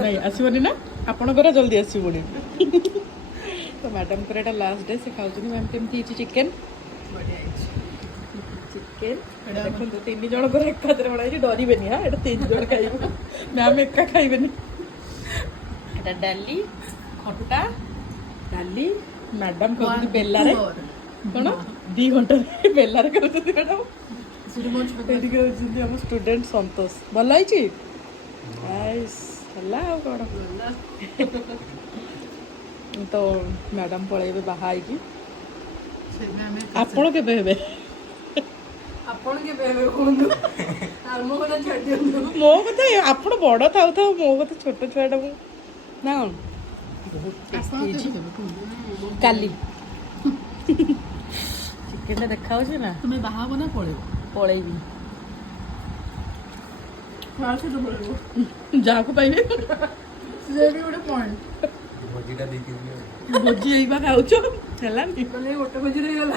ନାଇଁ ଆସିବନି ନା ଆପଣଙ୍କର ଜଲ୍ଦି ଆସିବନି ତ ମ୍ୟାଡ଼ାମଙ୍କର ଏଇଟା ଲାଷ୍ଟ ଡେ ସେ ଖାଉଛନ୍ତି। ମ୍ୟାମ୍ କେମିତି ହେଇଛି ଚିକେନ୍? ଚିକେନ୍ ଦେଖନ୍ତୁ 3 ଜଣଙ୍କର ଏକାଥରେ ବଢ଼ା ହେଇଛି। ଡରିବେନି ହଁ, ଏଇଟା 3 ଜଣ ଖାଇବୁ, ମ୍ୟାମ୍ ଏକା ଖାଇବେନି। ଏଇଟା ଡାଲି, ଖଟା, ଡାଲି ମ୍ୟାଡ଼ାମ୍ ଖାଉଛନ୍ତି ବେଲାରେ। କ'ଣ 2 ଘଣ୍ଟାରେ ବେଲାରେ ଖାଉଛନ୍ତି ମ୍ୟାଡ଼ାମ୍। ଏଠିକି ହେଉଛନ୍ତି ଆମ ଷ୍ଟୁଡେଣ୍ଟ ସନ୍ତୋଷ। ଭଲ ହେଇଛି ହେଲା ଆଉ କ'ଣ। ତ ମ୍ୟାଡ଼ାମ୍ ପଳେଇବେ ବାହା ହେଇକି। ଆପଣ କେବେ ହେବେ? ମୋ କଥା ଆପଣ ବଡ଼ ଥାଉ ଥାଉ ମୋ କଥା ଛୋଟ ଛୁଆଟା ମୁଁ ନା କ'ଣ? ବହୁତ ଟେଷ୍ଟି ହେଇଛି। କାଲି ଚିକେନଟା ଦେଖାଯାଉଛି ନା? ତୁମେ ବାହା ହବ ନା ପଳେଇବ? ପଳେଇବି। ଯାହାକୁ ପାଇବେ ଗୋଟେ ପଏଣ୍ଟ। ଭୋଜି ଏଇବା ଖାଉଛ ହେଲାନି ଗୋଟେ ଭୋଜିରେ ହେଇଗଲା।